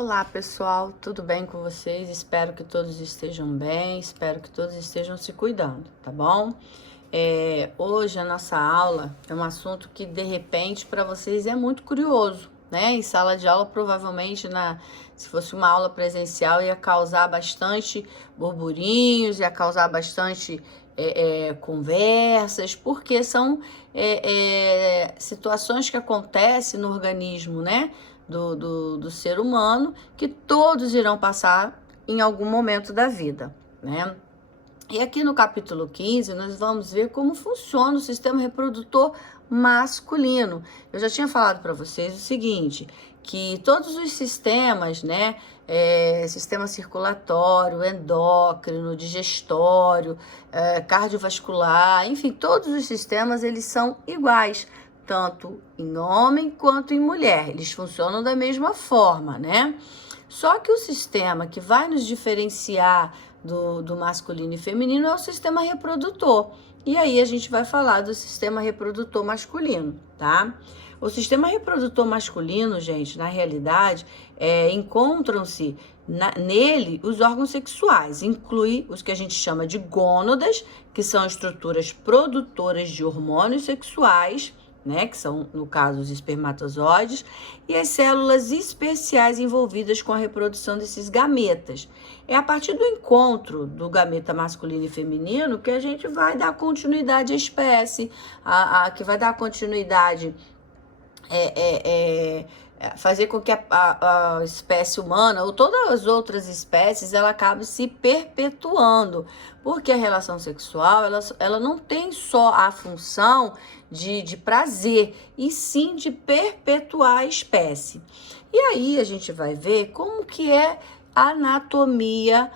Olá pessoal, tudo bem com vocês? Espero que todos estejam bem, espero que todos estejam se cuidando, tá bom? Hoje a nossa aula é um assunto que de repente para vocês é muito curioso, né? Em sala de aula provavelmente se fosse uma aula presencial ia causar bastante burburinhos, ia causar bastante conversas, porque são situações que acontecem no organismo, né? Do ser humano, que todos irão passar em algum momento da vida, né? E aqui no capítulo 15, nós vamos ver como funciona o sistema reprodutor masculino. Eu já tinha falado para vocês o seguinte, que todos os sistemas, né, sistema circulatório, endócrino, digestório, cardiovascular, enfim, todos os sistemas, eles são iguais, tanto em homem quanto em mulher. Eles funcionam da mesma forma, né? Só que o sistema que vai nos diferenciar do masculino e feminino é o sistema reprodutor. E aí a gente vai falar do sistema reprodutor masculino, tá? O sistema reprodutor masculino, gente, na realidade, encontram-se nele os órgãos sexuais, inclui os que a gente chama de gônadas, que são estruturas produtoras de hormônios sexuais, né, que são, no caso, os espermatozoides, e as células especiais envolvidas com a reprodução desses gametas. É a partir do encontro do gameta masculino e feminino que a gente vai dar continuidade à espécie, que vai dar continuidade, fazer com que a espécie humana ou todas as outras espécies ela acabe se perpetuando, porque a relação sexual ela não tem só a função de prazer, e sim de perpetuar a espécie. E aí a gente vai ver como que é a anatomia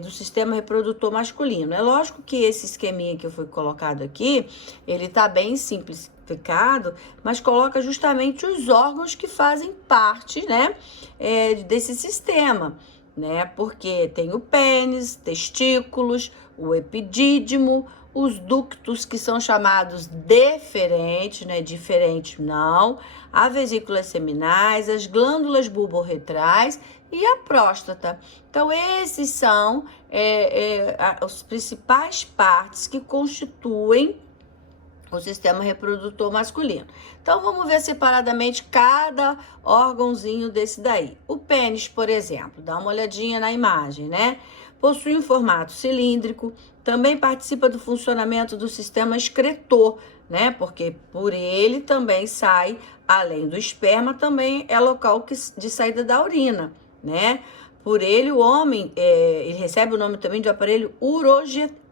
do sistema reprodutor masculino. É lógico que esse esqueminha que foi colocado aqui, ele tá bem simplificado, mas coloca justamente os órgãos que fazem parte, né, desse sistema, né? Porque tem o pênis, testículos, o epidídimo, os ductos, que são chamados deferentes, né? Diferente não, a vesícula seminais, as glândulas bulborretrais e a próstata. Então, esses são as principais partes que constituem o sistema reprodutor masculino. Então, vamos ver separadamente cada órgãozinho desse daí. O pênis, por exemplo, dá uma olhadinha na imagem, né? Possui um formato cilíndrico, também participa do funcionamento do sistema excretor, né? Porque por ele também sai, além do esperma, também é local de saída da urina, né? Por ele, o homem ele recebe o nome também de aparelho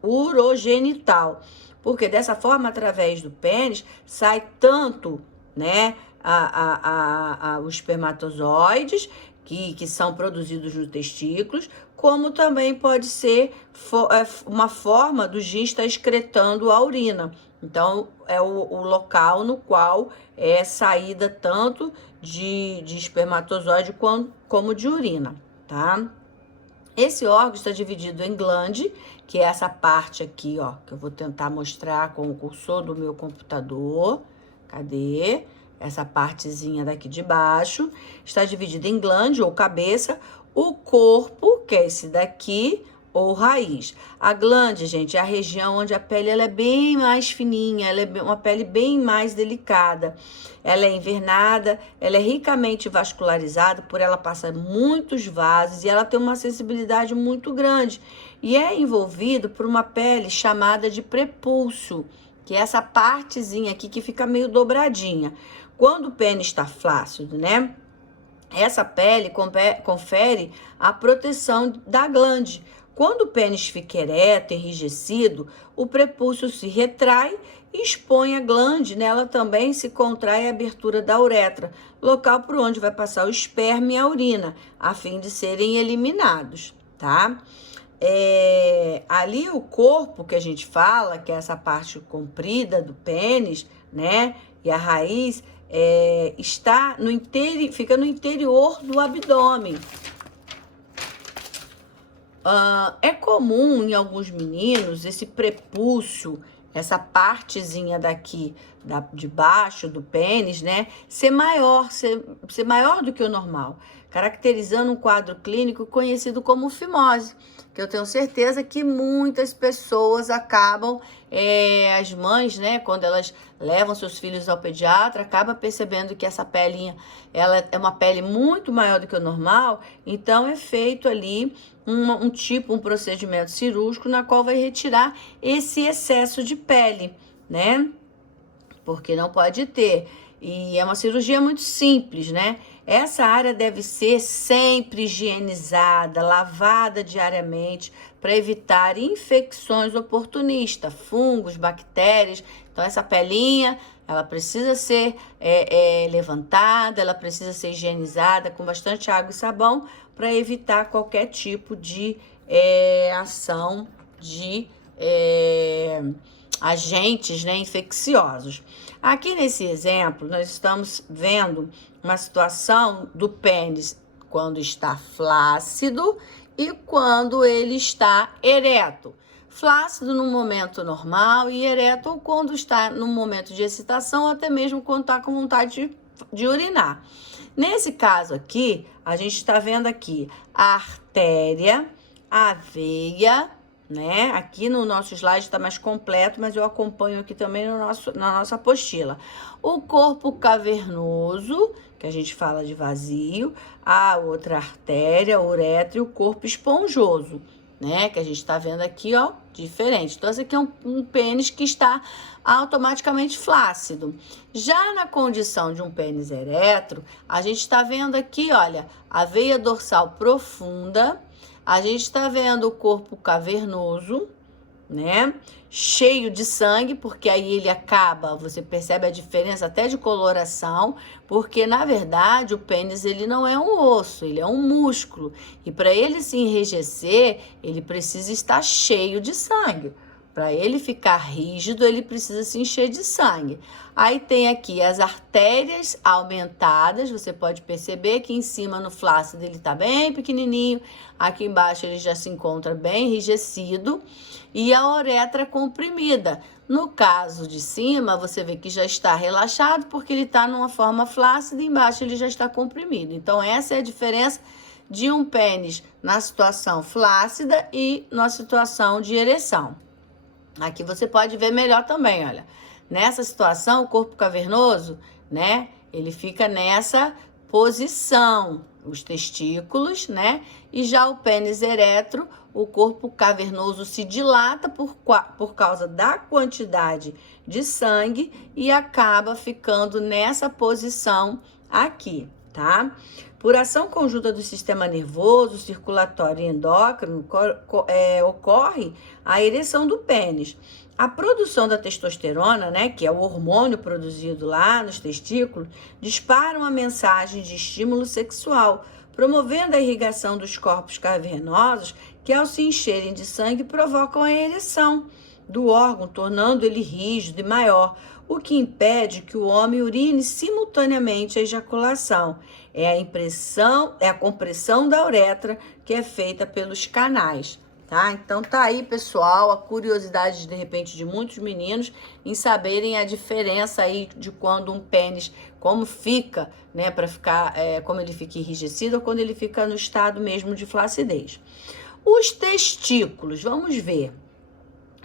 urogenital, porque dessa forma, através do pênis, sai tanto, né, os espermatozoides, que são produzidos nos testículos, como também pode ser uma forma do gene estar excretando a urina. Então, é o local no qual é saída tanto de espermatozoide como de urina, tá? Esse órgão está dividido em glande, que é essa parte aqui, ó, que eu vou tentar mostrar com o cursor do meu computador. Cadê? Essa partezinha daqui de baixo está dividida em glande ou cabeça, o corpo, que é esse daqui, ou raiz. A glande, gente, é a região onde a pele ela é bem mais fininha, ela é uma pele bem mais delicada. Ela é invernada, ela é ricamente vascularizada, por ela passar muitos vasos e ela tem uma sensibilidade muito grande. E é envolvido por uma pele chamada de prepúcio, que é essa partezinha aqui que fica meio dobradinha. Quando o pênis está flácido, né? Essa pele confere a proteção da glande. Quando o pênis fica ereto, enrijecido, o prepúcio se retrai e expõe a glande. Nela também se contrai a abertura da uretra, local por onde vai passar o esperma e a urina, a fim de serem eliminados, tá? Ali o corpo que a gente fala, que é essa parte comprida do pênis, né? E a raiz fica no interior do abdômen. É comum em alguns meninos esse prepúcio essa partezinha daqui de baixo do pênis, né, ser maior do que o normal, caracterizando um quadro clínico conhecido como fimose, que eu tenho certeza que muitas pessoas acabam, as mães, né, quando elas levam seus filhos ao pediatra, acaba percebendo que essa pelinha, ela é uma pele muito maior do que o normal, então é feito ali um procedimento cirúrgico na qual vai retirar esse excesso de pele, né? Porque não pode ter. E é uma cirurgia muito simples, né? Essa área deve ser sempre higienizada, lavada diariamente para evitar infecções oportunistas, fungos, bactérias. Então, essa pelinha, ela precisa ser levantada, ela precisa ser higienizada com bastante água e sabão para evitar qualquer tipo de ação de agentes, né, infecciosos. Aqui nesse exemplo, nós estamos vendo uma situação do pênis quando está flácido e quando ele está ereto. Flácido no momento normal e ereto ou quando está no momento de excitação ou até mesmo quando está com vontade de urinar. Nesse caso aqui, a gente está vendo aqui a artéria, a veia, né? Aqui no nosso slide está mais completo, mas eu acompanho aqui também na nossa apostila. O corpo cavernoso, que a gente fala de vazio, a outra artéria, a uretra e o corpo esponjoso, né? Que a gente está vendo aqui, ó, diferente. Então, esse aqui é um pênis que está automaticamente flácido. Já na condição de um pênis eretro, a gente está vendo aqui, olha, a veia dorsal profunda, a gente está vendo o corpo cavernoso, né? Cheio de sangue, porque aí ele acaba, você percebe a diferença até de coloração, porque na verdade o pênis ele não é um osso, ele é um músculo. E para ele se enrijecer, ele precisa estar cheio de sangue. Para ele ficar rígido, ele precisa se encher de sangue. Aí tem aqui as artérias aumentadas, você pode perceber que em cima no flácido ele está bem pequenininho, aqui embaixo ele já se encontra bem enrijecido e a uretra comprimida. No caso de cima, você vê que já está relaxado porque ele está numa forma flácida e embaixo ele já está comprimido. Então essa é a diferença de um pênis na situação flácida e na situação de ereção. Aqui você pode ver melhor também, olha. Nessa situação, o corpo cavernoso, né? Ele fica nessa posição, os testículos, né? E já o pênis eretro, o corpo cavernoso se dilata por causa da quantidade de sangue e acaba ficando nessa posição aqui, tá? Por ação conjunta do sistema nervoso, circulatório e endócrino, ocorre a ereção do pênis. A produção da testosterona, né, que é o hormônio produzido lá nos testículos, dispara uma mensagem de estímulo sexual, promovendo a irrigação dos corpos cavernosos que, ao se encherem de sangue, provocam a ereção do órgão, tornando ele rígido e maior, o que impede que o homem urine simultaneamente a ejaculação. É a compressão da uretra que é feita pelos canais, tá? Então tá aí, pessoal, a curiosidade de repente de muitos meninos em saberem a diferença aí de quando um pênis, como fica, né, para ficar, como ele fica enrijecido ou quando ele fica no estado mesmo de flacidez. Os testículos, vamos ver.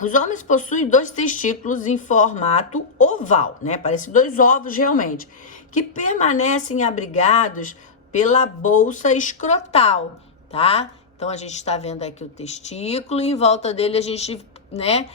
Os homens possuem 2 testículos em formato oval, né? Parecem 2 ovos realmente, que permanecem abrigados pela bolsa escrotal, tá? Então, a gente está vendo aqui o testículo e em volta dele a gente, né,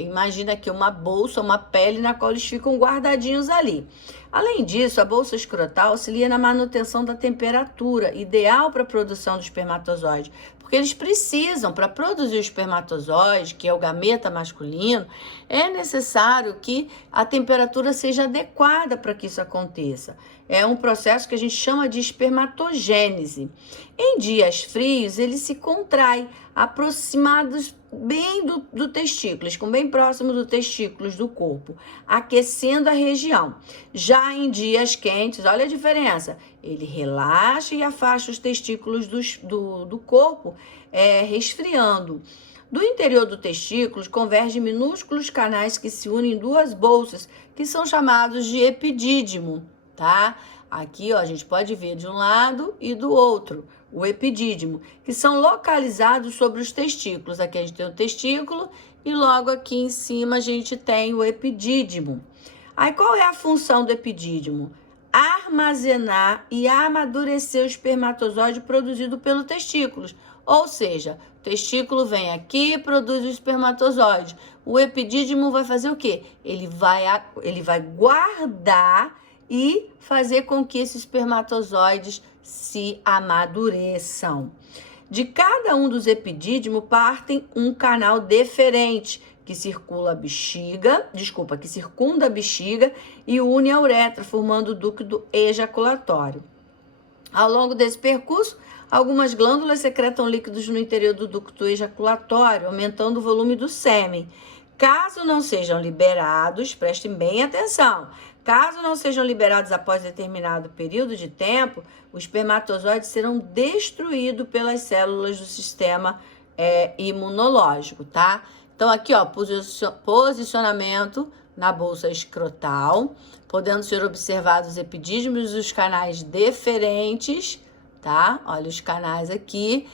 imagina aqui uma bolsa, uma pele na qual eles ficam guardadinhos ali. Além disso, a bolsa escrotal auxilia na manutenção da temperatura, ideal para a produção do espermatozoide, porque eles precisam, para produzir o espermatozoide, que é o gameta masculino, é necessário que a temperatura seja adequada para que isso aconteça. É um processo que a gente chama de espermatogênese. Em dias frios, ele se contrai, aproximados bem do testículo, ficam bem próximo do testículos do corpo, aquecendo a região. Já em dias quentes, olha a diferença, ele relaxa e afasta os testículos do corpo, resfriando. Do interior do testículo convergem minúsculos canais que se unem em duas bolsas, que são chamados de epidídimo, tá? Aqui, ó, a gente pode ver de um lado e do outro, o epidídimo, que são localizados sobre os testículos. Aqui a gente tem o testículo e logo aqui em cima a gente tem o epidídimo. Aí qual é a função do epidídimo? Armazenar e amadurecer o espermatozoide produzido pelo testículo. Ou seja, o testículo vem aqui e produz o espermatozoide. O epidídimo vai fazer o quê? Ele vai guardar e fazer com que esses espermatozoides se amadureçam. De cada um dos epidídimos partem um canal deferente que circunda a bexiga e une a uretra, formando o ducto ejaculatório. Ao longo desse percurso, algumas glândulas secretam líquidos no interior do ducto ejaculatório, aumentando o volume do sêmen. Caso não sejam liberados, prestem bem atenção, caso não sejam liberados após determinado período de tempo, os espermatozoides serão destruídos pelas células do sistema imunológico, tá? Então, aqui, ó, posicionamento na bolsa escrotal, podendo ser observados os epidídimos e os canais deferentes, tá? Olha os canais aqui,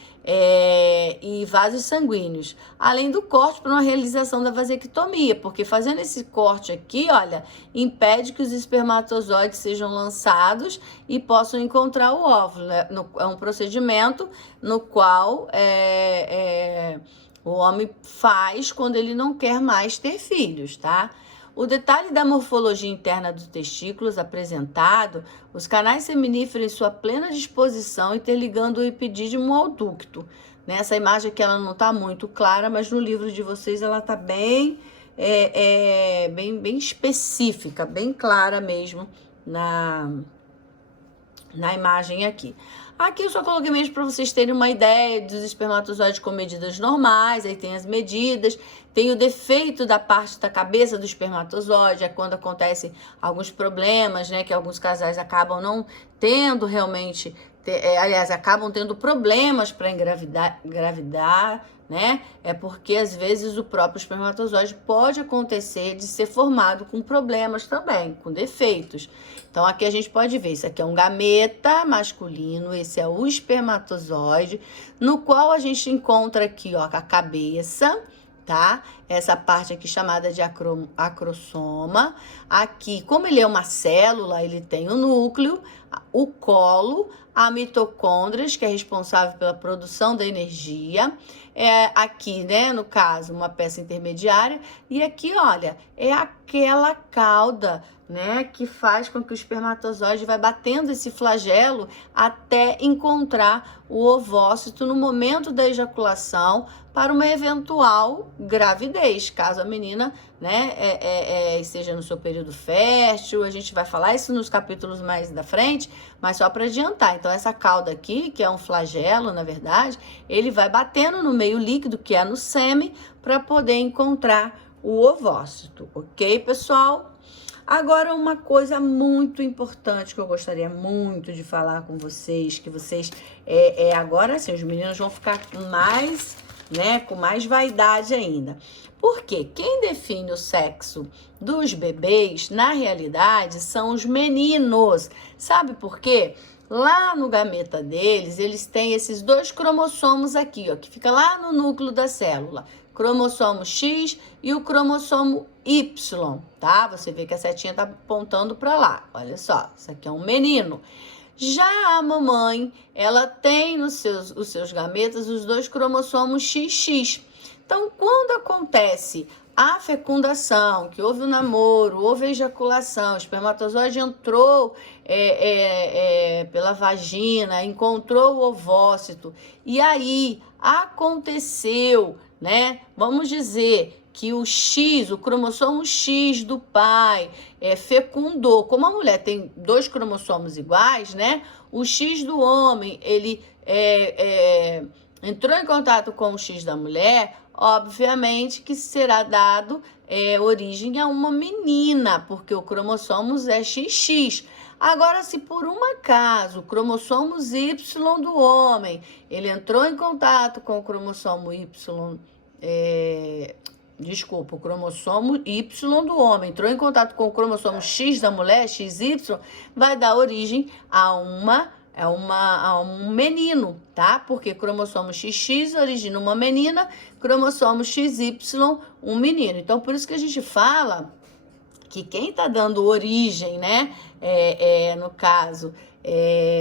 e vasos sanguíneos, além do corte para uma realização da vasectomia, porque fazendo esse corte aqui, olha, impede que os espermatozoides sejam lançados e possam encontrar o óvulo, né? É um procedimento no qual o homem faz quando ele não quer mais ter filhos, tá? O detalhe da morfologia interna dos testículos apresentado, os canais seminíferos em sua plena disposição, interligando o epidídimo ao ducto. Nessa imagem aqui ela não está muito clara, mas no livro de vocês ela está bem específica, bem clara mesmo na imagem aqui. Aqui eu só coloquei mesmo para vocês terem uma ideia dos espermatozoides com medidas normais, aí tem as medidas, tem o defeito da parte da cabeça do espermatozoide, é quando acontecem alguns problemas, né, que alguns casais acabam não tendo realmente, acabam tendo problemas para engravidar, né? É porque às vezes o próprio espermatozoide pode acontecer de ser formado com problemas também, com defeitos. Então aqui a gente pode ver, isso aqui é um gameta masculino, esse é o espermatozoide, no qual a gente encontra aqui, ó, a cabeça, tá? Essa parte aqui chamada de acrosoma. Aqui, como ele é uma célula, ele tem o núcleo, o colo, a mitocôndrias, que é responsável pela produção da energia. Aqui, né, no caso, uma peça intermediária. E aqui, olha, é aquela cauda, né, que faz com que o espermatozoide vai batendo esse flagelo até encontrar o ovócito no momento da ejaculação para uma eventual gravidez, caso a menina, né, esteja no seu período fértil. A gente vai falar isso nos capítulos mais da frente, mas só para adiantar. Então, essa cauda aqui, que é um flagelo, na verdade, ele vai batendo no meio líquido, que é no sêmen, para poder encontrar o ovócito, ok, pessoal? Agora, uma coisa muito importante que eu gostaria muito de falar com vocês, que vocês, agora sim, os meninos vão ficar mais, né, com mais vaidade ainda. Porque quem define o sexo dos bebês, na realidade, são os meninos. Sabe por quê? Lá no gameta deles, eles têm esses dois cromossomos aqui, ó, que fica lá no núcleo da célula. Cromossomo X e o cromossomo Y, tá? Você vê que a setinha tá apontando para lá. Olha só, isso aqui é um menino. Já a mamãe, ela tem os seus gametas os dois cromossomos XX. Então, quando acontece a fecundação, que houve o namoro, houve a ejaculação, o espermatozoide entrou pela vagina, encontrou o ovócito, e aí aconteceu, né? Vamos dizer que o X, o cromossomo X do pai, fecundou. Como a mulher tem dois cromossomos iguais, né? O X do homem, ele entrou em contato com o X da mulher, obviamente que será dado origem a uma menina, porque o cromossomo é XX. Agora, se por um acaso o cromossomo Y do homem, ele entrou em contato com o cromossomo Y Desculpa, o cromossomo Y do homem entrou em contato com o cromossomo X da mulher, XY, vai dar origem a um menino, tá? Porque cromossomo XX origina uma menina, cromossomo XY um menino. Então, por isso que a gente fala que quem está dando origem, né, no caso,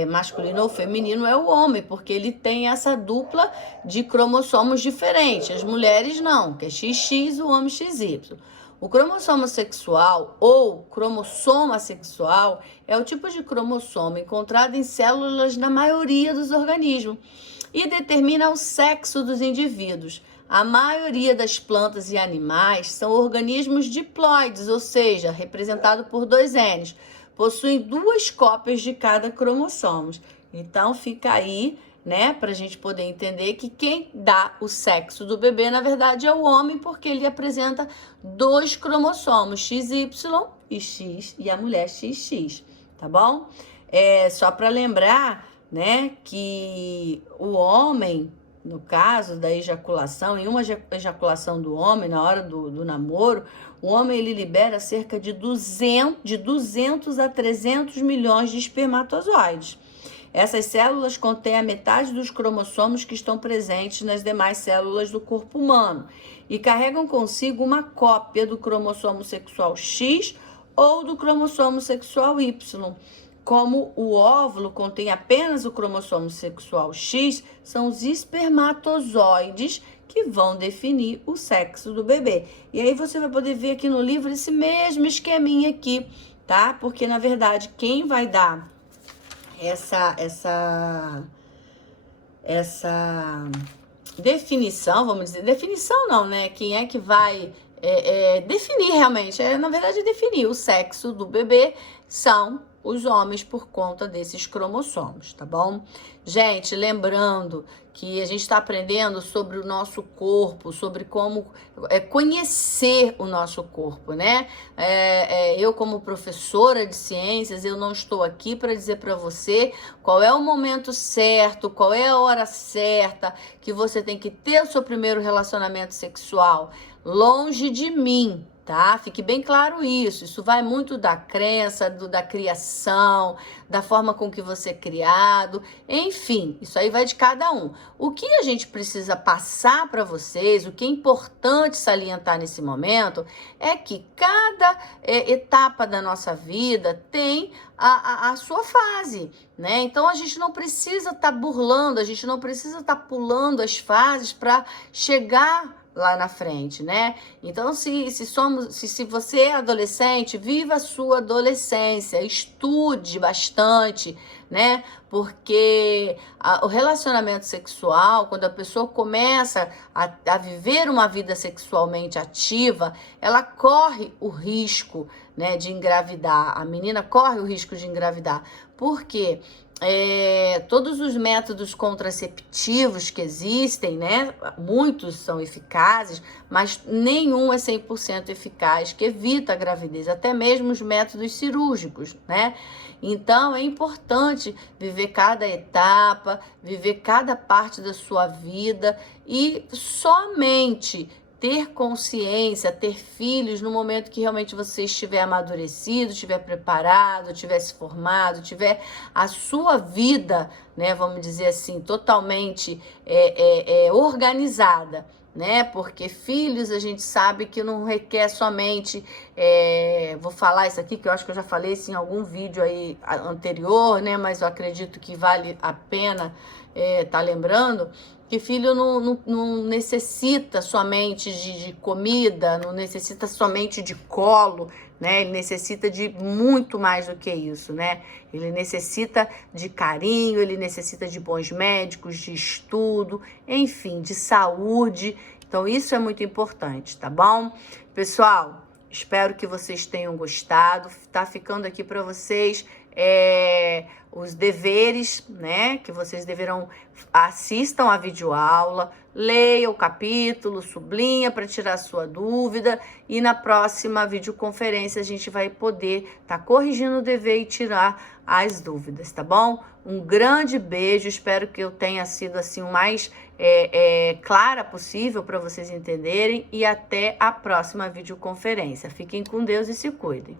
masculino ou feminino é o homem, porque ele tem essa dupla de cromossomos diferentes. As mulheres não, que é XX, o homem XY. O cromossomo sexual ou cromossoma sexual é o tipo de cromossomo encontrado em células na maioria dos organismos e determina o sexo dos indivíduos. A maioria das plantas e animais são organismos diploides, ou seja, representado por 2 N's. Possuem 2 cópias de cada cromossomo. Então, fica aí, né, para a gente poder entender que quem dá o sexo do bebê, na verdade, é o homem, porque ele apresenta 2 cromossomos, XY e X, e a mulher XX, tá bom? Só para lembrar, né, que o homem, no caso da ejaculação, em uma ejaculação do homem, na hora do namoro, o homem ele libera cerca de 200 a 300 milhões de espermatozoides. Essas células contêm a metade dos cromossomos que estão presentes nas demais células do corpo humano e carregam consigo uma cópia do cromossomo sexual X ou do cromossomo sexual Y. Como o óvulo contém apenas o cromossomo sexual X, são os espermatozoides que vão definir o sexo do bebê. E aí você vai poder ver aqui no livro esse mesmo esqueminha aqui, tá? Porque, na verdade, quem vai dar essa definição, vamos dizer, definição não, né? Quem é que vai definir realmente, na verdade, definir o sexo do bebê são os homens por conta desses cromossomos, tá bom? Gente, lembrando que a gente está aprendendo sobre o nosso corpo, sobre como conhecer o nosso corpo, né? Eu, como professora de ciências, eu não estou aqui para dizer para você qual é o momento certo, qual é a hora certa que você tem que ter o seu primeiro relacionamento sexual. Longe de mim, tá? Fique bem claro isso. Isso vai muito da crença, da criação, da forma com que você é criado. Enfim, isso aí vai de cada um. O que a gente precisa passar para vocês, o que é importante salientar nesse momento, é que cada etapa da nossa vida tem a sua fase, né? Então, a gente não precisa estar burlando, a gente não precisa estar pulando as fases para chegar lá na frente, né? Então, se você é adolescente, viva a sua adolescência, estude bastante, né? Porque o relacionamento sexual, quando a pessoa começa a viver uma vida sexualmente ativa, ela corre o risco, né, de engravidar. A menina corre o risco de engravidar. Por quê? Todos os métodos contraceptivos que existem, né? Muitos são eficazes, mas nenhum é 100% eficaz, que evita a gravidez, até mesmo os métodos cirúrgicos, né? Então, é importante viver cada etapa, viver cada parte da sua vida e somente ter consciência, ter filhos no momento que realmente você estiver amadurecido, estiver preparado, estiver se formado, tiver a sua vida, né, vamos dizer assim, totalmente organizada, né? Porque filhos a gente sabe que não requer somente, vou falar isso aqui que eu acho que eu já falei isso em algum vídeo aí anterior, né? Mas eu acredito que vale a pena tá lembrando, que filho não necessita somente de comida, não necessita somente de colo, né? Ele necessita de muito mais do que isso, né? Ele necessita de carinho, ele necessita de bons médicos, de estudo, enfim, de saúde. Então, isso é muito importante, tá bom? Pessoal, espero que vocês tenham gostado. Tá ficando aqui para vocês os deveres, né, que vocês deverão assistam a videoaula, leia o capítulo, sublinha para tirar sua dúvida e na próxima videoconferência a gente vai poder corrigindo o dever e tirar as dúvidas, tá bom? Um grande beijo, espero que eu tenha sido assim o mais clara possível para vocês entenderem, e até a próxima videoconferência. Fiquem com Deus e se cuidem.